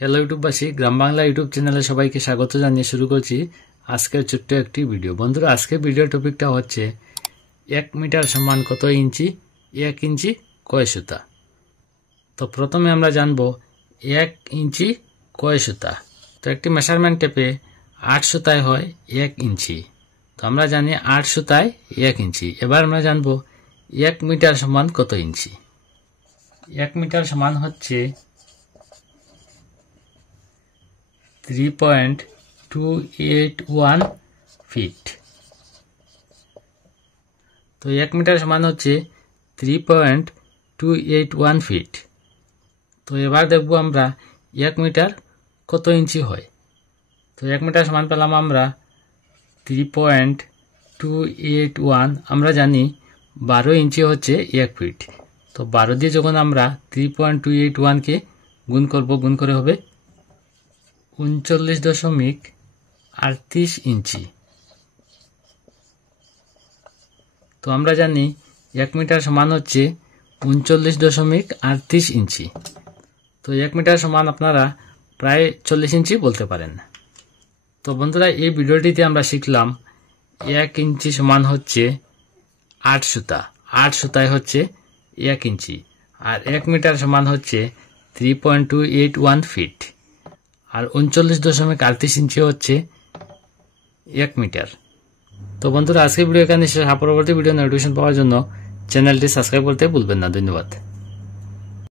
Hello ইউটিউববাসী, গ্রাম Bangla YouTube চ্যানেলে সবাইকে স্বাগত জানিয়ে শুরু করছি আজকের ছোট্ট একটি ভিডিও। বন্ধুরা, আজকের ভিডিও টপিকটা হচ্ছে 1 মিটার সমান কত ইঞ্চি, 1 ইঞ্চি কয় সুতা। তো প্রথমে আমরা জানব 1 ইঞ্চি কয় সুতা। তো একটি মেজারমেন্ট টেপে 8 সুতায় হয় 1 ইঞ্চি। তো আমরা জানি 8 সুতায় 1 ইঞ্চি। এবার আমরা জানব 1 মিটার সমান কত ইঞ্চি। 1 মিটার সমান হচ্ছে 3.281 ফিট। তো 1 মিটার সমান হচ্ছে 3.281 ফিট। তো এবার দেখব আমরা 1 মিটার কত ইঞ্চি হয়। তো 1 মিটার সমান পেলাম আমরা 3.281। আমরা জানি 12 ইঞ্চি হচ্ছে 1 ফিট। তো 12 দিয়ে যখন আমরা 3.281 কে গুণ করব, গুণ করে হবে 39.38 ইঞ্চি। তো আমরা জানি 1 মিটার সমান হচ্ছে 39.38 ইঞ্চি। তো 1 মিটার সমান আপনারা প্রায় 40 ইঞ্চি বলতে পারেন। তো বন্ধুরা, এই ভিডিওটিতে আমরা শিখলাম 1 ইঞ্চি সমান হচ্ছে 8 সুতা। 8 সুতায় হচ্ছে 1 ইঞ্চি। আর 1 মিটার সমান হচ্ছে 3.281 ফিট। আর 39.38 ইঞ্চি হচ্ছে 1 মিটার। তো বন্ধুরা, আজকের ভিডিও এখানে শেষ। পরবর্তী ভিডিও নোটিফিকেশন পাওয়ার জন্য চ্যানেলটি সাবস্ক্রাইব করতে ভুলবেন না। ধন্যবাদ।